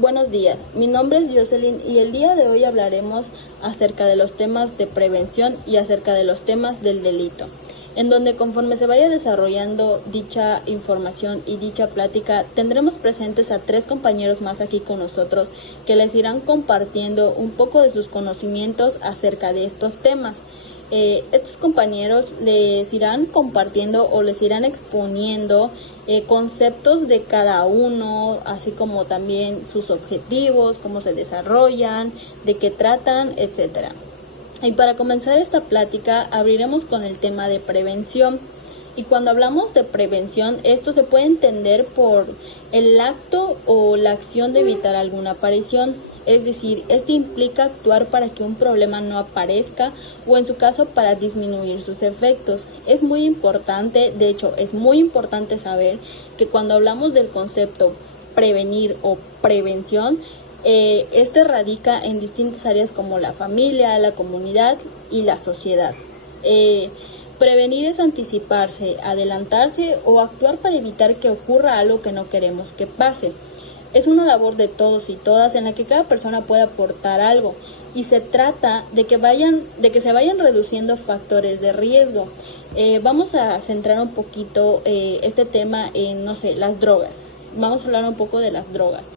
Buenos días, mi nombre es Jocelyn y el día de hoy hablaremos acerca de los temas de prevención y acerca de los temas del delito, en donde conforme se vaya desarrollando dicha información y dicha plática, tendremos presentes a 3 compañeros más aquí con nosotros que les irán compartiendo un poco de sus conocimientos acerca de estos temas. Estos compañeros les irán compartiendo o les irán exponiendo conceptos de cada uno, así como también sus objetivos, cómo se desarrollan, de qué tratan, etcétera. Y para comenzar esta plática abriremos con el tema de prevención. Y cuando hablamos de prevención, esto se puede entender por el acto o la acción de evitar alguna aparición. Es decir, este implica actuar para que un problema no aparezca o en su caso para disminuir sus efectos. Es muy importante, de hecho, es muy importante saber que cuando hablamos del concepto prevenir o prevención, este radica en distintas áreas como la familia, la comunidad y la sociedad. Prevenir es anticiparse, adelantarse o actuar para evitar que ocurra algo que no queremos que pase. Es una labor de todos y todas en la que cada persona puede aportar algo y se trata de que se vayan reduciendo factores de riesgo. Vamos a centrar un poquito este tema en, las drogas. Vamos a hablar un poco de las drogas.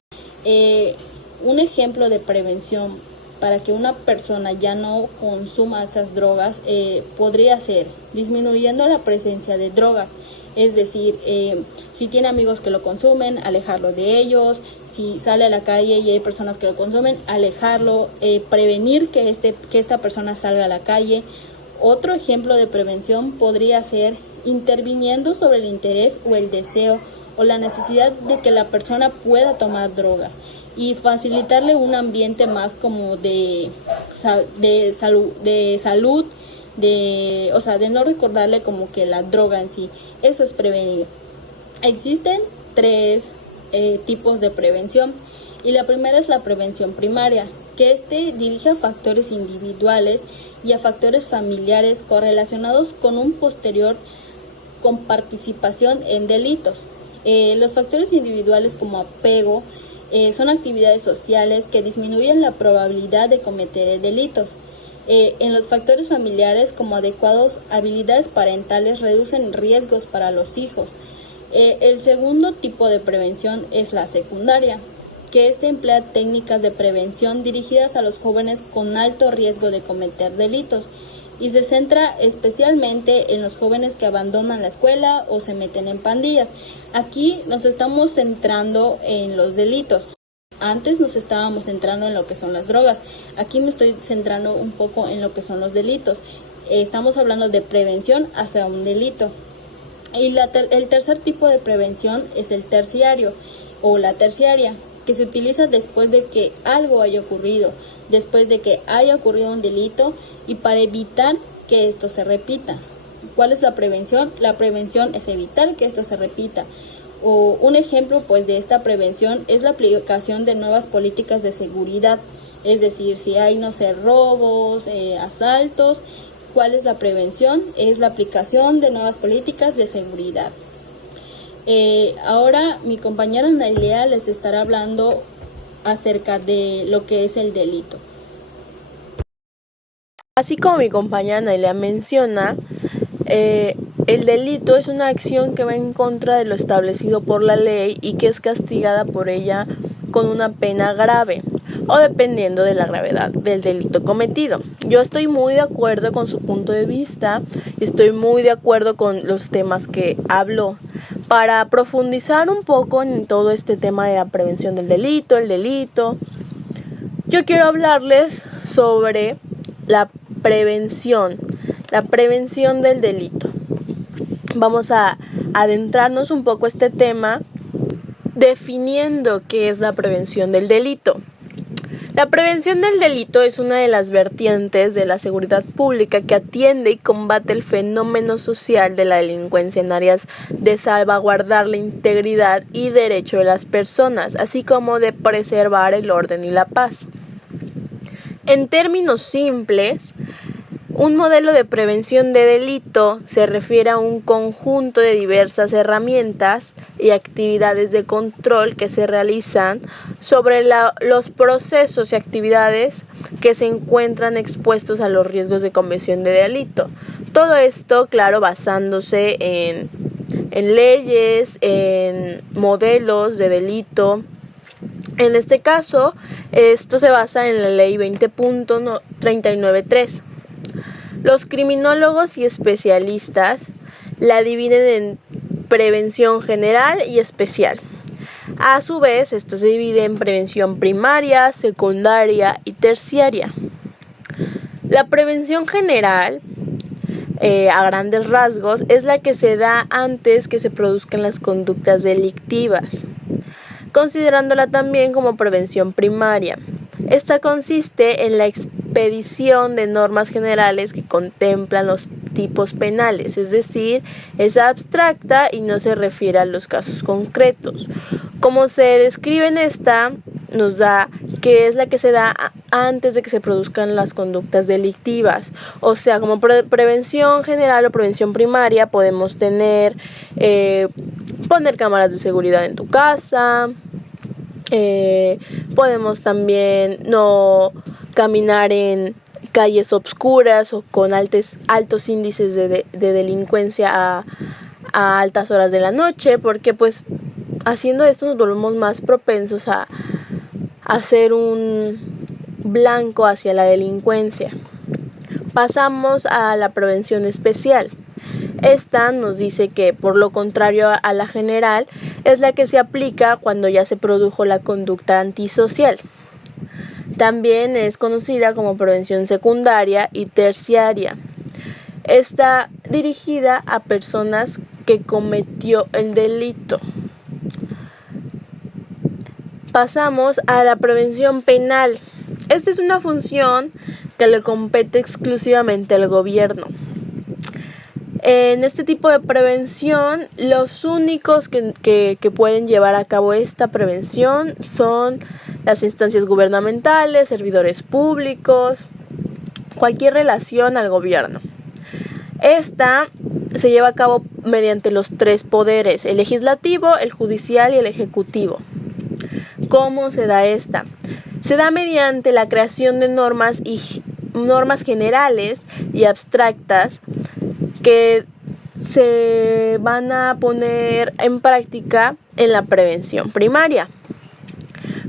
Un ejemplo de prevención para que una persona ya no consuma esas drogas podría ser disminuyendo la presencia de drogas. Es decir, si tiene amigos que lo consumen, alejarlo de ellos. Si sale a la calle y hay personas que lo consumen, alejarlo, prevenir que esta persona salga a la calle. Otro ejemplo de prevención podría ser interviniendo sobre el interés o el deseo o la necesidad de que la persona pueda tomar drogas y facilitarle un ambiente más como de salud, de no recordarle como que la droga en sí. Eso es prevenir. Existen 3 tipos de prevención y la primera es la prevención primaria, que dirige a factores individuales y a factores familiares correlacionados con un posterior con participación en delitos. Los factores individuales como apego son actividades sociales que disminuyen la probabilidad de cometer delitos. En los factores familiares como adecuados habilidades parentales reducen riesgos para los hijos. El segundo tipo de prevención es la secundaria, que emplea técnicas de prevención dirigidas a los jóvenes con alto riesgo de cometer delitos y se centra especialmente en los jóvenes que abandonan la escuela o se meten en pandillas. Aquí nos estamos centrando en los delitos. Antes nos estábamos centrando en lo que son las drogas. Aquí me estoy centrando un poco en lo que son los delitos. Estamos hablando de prevención hacia un delito. Y el tercer tipo de prevención es el terciario o la terciaria, que se utiliza después de que algo haya ocurrido, después de que haya ocurrido un delito y para evitar que esto se repita. ¿Cuál es la prevención? La prevención es evitar que esto se repita. O un ejemplo de esta prevención es la aplicación de nuevas políticas de seguridad, es decir, si hay, robos, asaltos. ¿Cuál es la prevención? Es la aplicación de nuevas políticas de seguridad. Ahora mi compañera Nailea les estará hablando acerca de lo que es el delito. Así como mi compañera Nailea menciona, el delito es una acción que va en contra de lo establecido por la ley y que es castigada por ella con una pena grave o dependiendo de la gravedad del delito cometido. Yo estoy muy de acuerdo con su punto de vista y estoy muy de acuerdo con los temas que habló. Para profundizar un poco en todo este tema de la prevención del delito, yo quiero hablarles sobre la prevención del delito. Vamos a adentrarnos un poco a este tema definiendo qué es la prevención del delito. La prevención del delito es una de las vertientes de la seguridad pública que atiende y combate el fenómeno social de la delincuencia en áreas de salvaguardar la integridad y derecho de las personas, así como de preservar el orden y la paz. En términos simples, un modelo de prevención de delito se refiere a un conjunto de diversas herramientas y actividades de control que se realizan sobre los procesos y actividades que se encuentran expuestos a los riesgos de comisión de delito. Todo esto, claro, basándose en leyes, en modelos de delito. En este caso, esto se basa en la ley 20.393. Los criminólogos y especialistas la dividen en prevención general y especial. A su vez, esta se divide en prevención primaria, secundaria y terciaria. La prevención general, a grandes rasgos, es la que se da antes que se produzcan las conductas delictivas, considerándola también como prevención primaria. Esta consiste en la expedición de normas generales que contemplan los tipos penales, es decir, es abstracta y no se refiere a los casos concretos. Como se describe en esta, nos da que es la que se da antes de que se produzcan las conductas delictivas. O sea, como prevención general o prevención primaria podemos tener poner cámaras de seguridad en tu casa. Podemos también no caminar en calles obscuras o con altos índices de delincuencia a altas horas de la noche, porque pues haciendo esto nos volvemos más propensos a ser un blanco hacia la delincuencia. Pasamos a la prevención especial. Esta nos dice que, por lo contrario a la general, es la que se aplica cuando ya se produjo la conducta antisocial. También es conocida como prevención secundaria y terciaria. Está dirigida a personas que cometió el delito. Pasamos a la prevención penal. Esta es una función que le compete exclusivamente al gobierno. En este tipo de prevención, los únicos que pueden llevar a cabo esta prevención son las instancias gubernamentales, servidores públicos, cualquier relación al gobierno. Esta se lleva a cabo mediante los tres poderes: el legislativo, el judicial y el ejecutivo. ¿Cómo se da esta? Se da mediante la creación de normas generales y abstractas que se van a poner en práctica en la prevención primaria,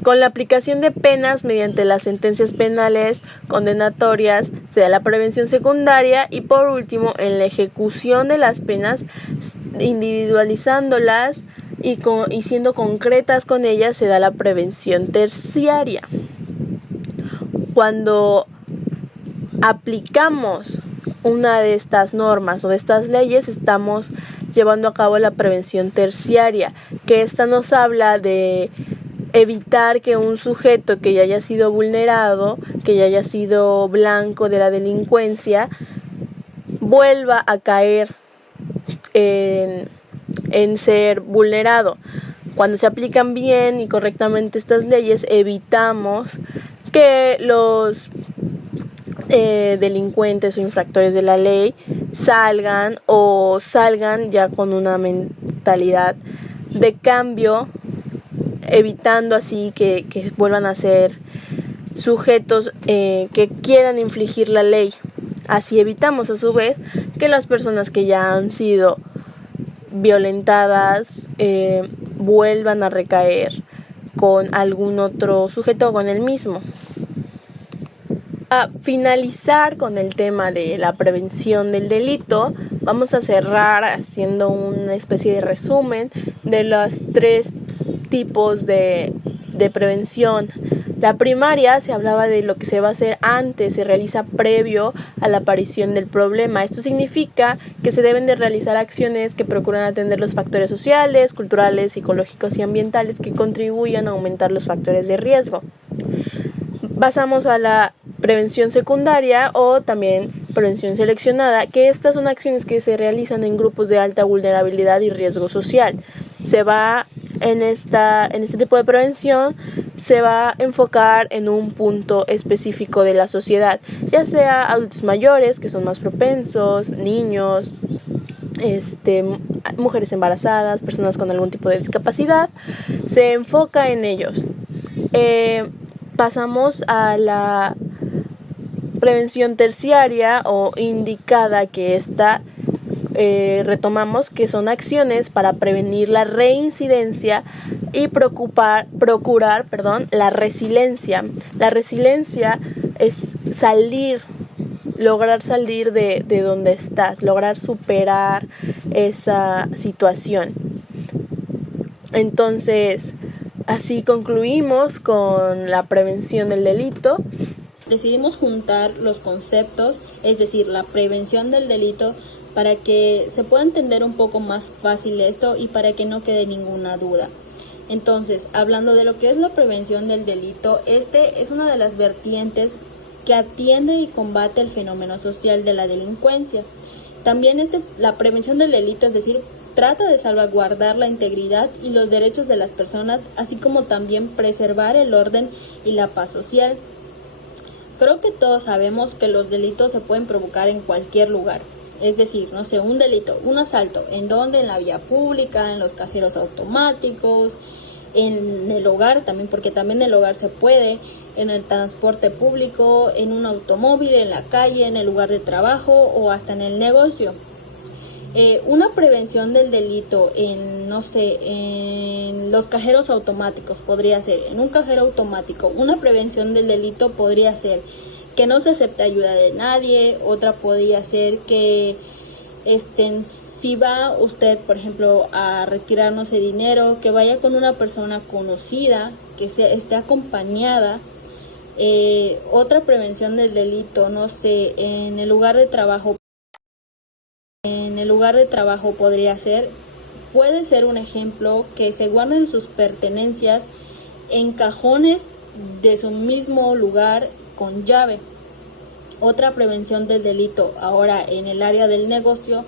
con la aplicación de penas mediante las sentencias penales condenatorias. Se da la prevención secundaria y, por último, en la ejecución de las penas, individualizándolas y siendo concretas con ellas, se da la prevención terciaria. Cuando aplicamos una de estas normas o de estas leyes, estamos llevando a cabo la prevención terciaria, que esta nos habla de evitar que un sujeto que ya haya sido vulnerado, que ya haya sido blanco de la delincuencia, vuelva a caer en ser vulnerado. Cuando se aplican bien y correctamente estas leyes, evitamos que los delincuentes o infractores de la ley salgan ya con una mentalidad de cambio, evitando así que vuelvan a ser sujetos que quieran infligir la ley. Así evitamos a su vez que las personas que ya han sido violentadas vuelvan a recaer con algún otro sujeto o con el mismo. A finalizar con el tema de la prevención del delito, vamos a cerrar haciendo una especie de resumen de los tres tipos de prevención. La primaria se hablaba de lo que se va a hacer antes, se realiza previo a la aparición del problema. Esto significa que se deben de realizar acciones que procuran atender los factores sociales, culturales, psicológicos y ambientales que contribuyan a aumentar los factores de riesgo. Pasamos a la prevención secundaria o también prevención seleccionada, que estas son acciones que se realizan en grupos de alta vulnerabilidad y riesgo social. En este tipo de prevención se va a enfocar en un punto específico de la sociedad, ya sea adultos mayores, que son más propensos, niños, mujeres embarazadas, personas con algún tipo de discapacidad, se enfoca en ellos. Pasamos a la prevención terciaria o indicada, que retomamos, que son acciones para prevenir la reincidencia y procurar la resiliencia. La resiliencia es lograr salir de donde estás, lograr superar esa situación. Entonces, así concluimos con la prevención del delito. Decidimos juntar los conceptos, es decir, la prevención del delito, para que se pueda entender un poco más fácil esto y para que no quede ninguna duda. Entonces, hablando de lo que es la prevención del delito, este es una de las vertientes que atiende y combate el fenómeno social de la delincuencia. También la prevención del delito, es decir, trata de salvaguardar la integridad y los derechos de las personas, así como también preservar el orden y la paz social. Creo que todos sabemos que los delitos se pueden provocar en cualquier lugar. Es decir, no sé, un delito, un asalto, ¿en dónde? En la vía pública, en los cajeros automáticos, en el hogar también, porque también en el hogar se puede, en el transporte público, en un automóvil, en la calle, en el lugar de trabajo o hasta en el negocio. Una prevención del delito en, no sé, en los cajeros automáticos podría ser, en un cajero automático, una prevención del delito podría ser que no se acepte ayuda de nadie. Otra podría ser que si va usted, por ejemplo, a retirar, no sé, dinero, que vaya con una persona conocida, que esté acompañada. Otra prevención del delito, no sé, en el lugar de trabajo. En el lugar de trabajo puede ser un ejemplo que se guarden sus pertenencias en cajones de su mismo lugar con llave. Otra prevención del delito ahora en el área del negocio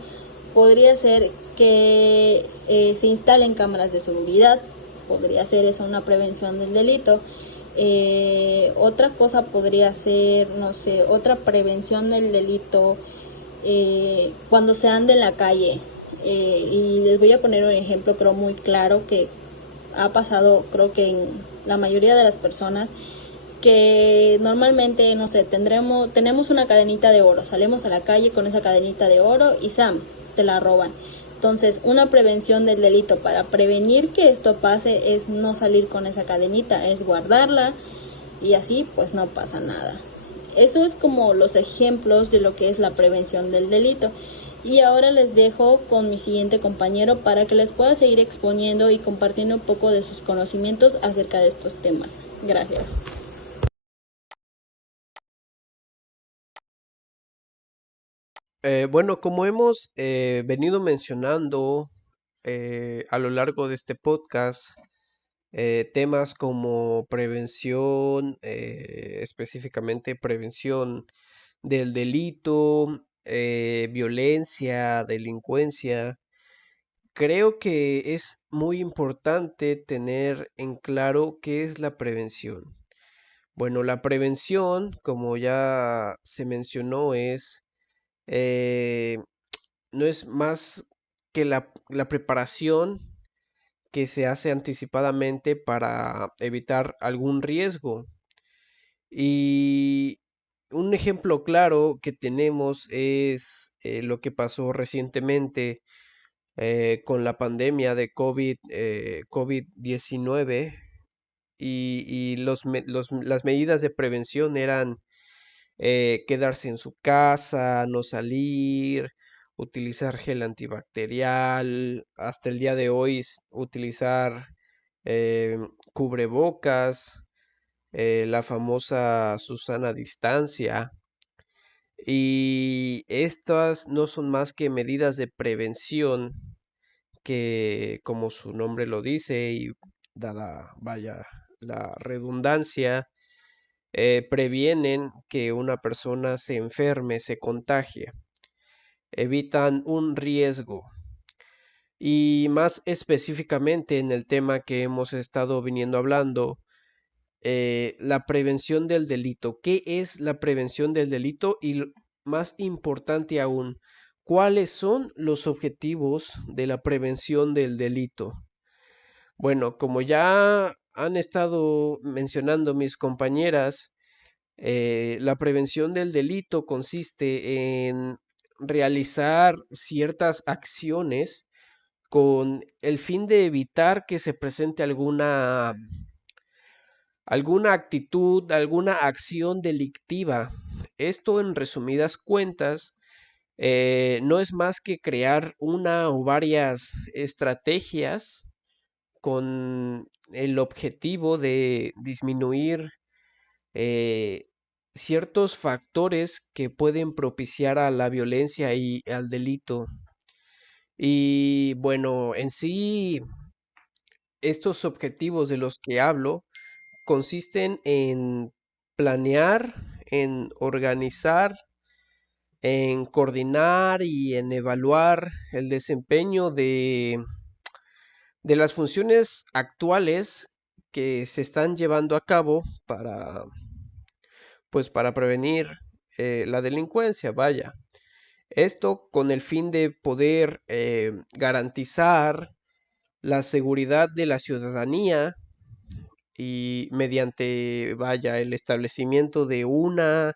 podría ser que se instalen cámaras de seguridad. Podría ser eso una prevención del delito. Otra cosa podría ser, no sé, otra prevención del delito cuando se anda en la calle. Y les voy a poner un ejemplo creo muy claro que ha pasado creo que en la mayoría de las personas, que normalmente, no sé, tenemos una cadenita de oro, salimos a la calle con esa cadenita de oro y te la roban. Entonces, una prevención del delito para prevenir que esto pase es no salir con esa cadenita, es guardarla y así pues no pasa nada. Eso es como los ejemplos de lo que es la prevención del delito. Y ahora les dejo con mi siguiente compañero para que les pueda seguir exponiendo y compartiendo un poco de sus conocimientos acerca de estos temas. Gracias. Bueno, como hemos venido mencionando a lo largo de este podcast, temas como prevención, específicamente prevención del delito, violencia, delincuencia, creo que es muy importante tener en claro qué es la prevención. Bueno, la prevención, como ya se mencionó, eh, no es más que la preparación que se hace anticipadamente para evitar algún riesgo. Y un ejemplo claro que tenemos es lo que pasó recientemente con la pandemia de COVID-19 y las medidas de prevención eran quedarse en su casa, no salir, utilizar gel antibacterial, hasta el día de hoy utilizar eh, cubrebocas, la famosa Susana distancia. Y estas no son más que medidas de prevención que, como su nombre lo dice, y dada, vaya, la redundancia, previenen que una persona se enferme, se contagie, evitan un riesgo. Y más específicamente en el tema que hemos estado viniendo hablando, la prevención del delito. ¿Qué es la prevención del delito? Y más importante aún, ¿cuáles son los objetivos de la prevención del delito? Bueno, como ya han estado mencionando mis compañeras, la prevención del delito consiste en realizar ciertas acciones con el fin de evitar que se presente alguna actitud, alguna acción delictiva. Esto, en resumidas cuentas, no es más que crear una o varias estrategias con el objetivo de disminuir eh, ciertos factores que pueden propiciar a la violencia y al delito. Y bueno, en sí, estos objetivos de los que hablo consisten en planear, en organizar, en coordinar y en evaluar el desempeño de las funciones actuales que se están llevando a cabo para prevenir la delincuencia, vaya. Esto con el fin de poder garantizar la seguridad de la ciudadanía y mediante, vaya, el establecimiento de una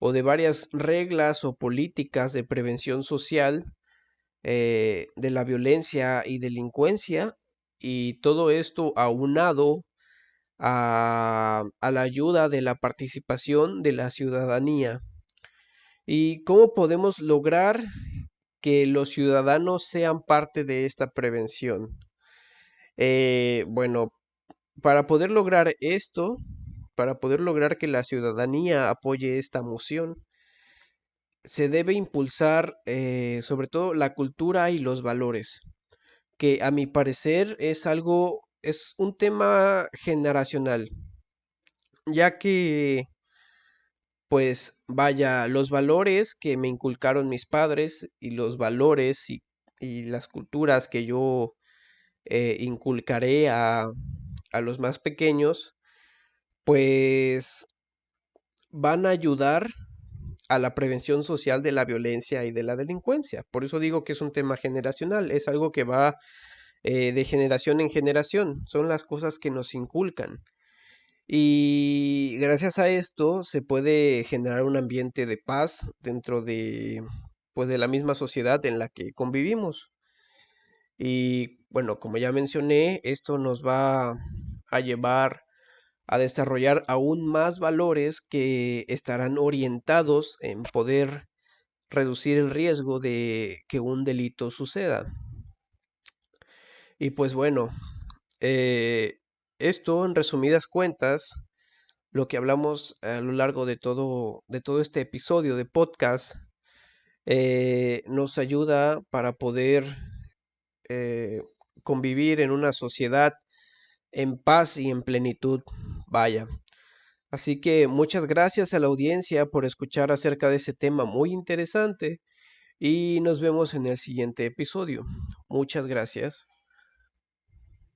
o de varias reglas o políticas de prevención social de la violencia y delincuencia, y todo esto aunado a la ayuda de la participación de la ciudadanía. ¿Y cómo podemos lograr que los ciudadanos sean parte de esta prevención? Bueno, para poder lograr esto, para poder lograr que la ciudadanía apoye esta moción, se debe impulsar sobre todo la cultura y los valores, que a mi parecer es un tema generacional, ya que, pues vaya, los valores que me inculcaron mis padres y los valores y las culturas que yo inculcaré a los más pequeños, pues van a ayudar a la prevención social de la violencia y de la delincuencia. Por eso digo que es un tema generacional, es algo que va de generación en generación, son las cosas que nos inculcan. Y gracias a esto se puede generar un ambiente de paz dentro pues, de la misma sociedad en la que convivimos. Y bueno, como ya mencioné, esto nos va a llevar a desarrollar aún más valores que estarán orientados en poder reducir el riesgo de que un delito suceda. Y pues bueno, eh, esto en resumidas cuentas, lo que hablamos a lo largo de todo este episodio de podcast, nos ayuda para poder eh, convivir en una sociedad en paz y en plenitud. Vaya. Así que muchas gracias a la audiencia por escuchar acerca de ese tema muy interesante y nos vemos en el siguiente episodio. Muchas gracias.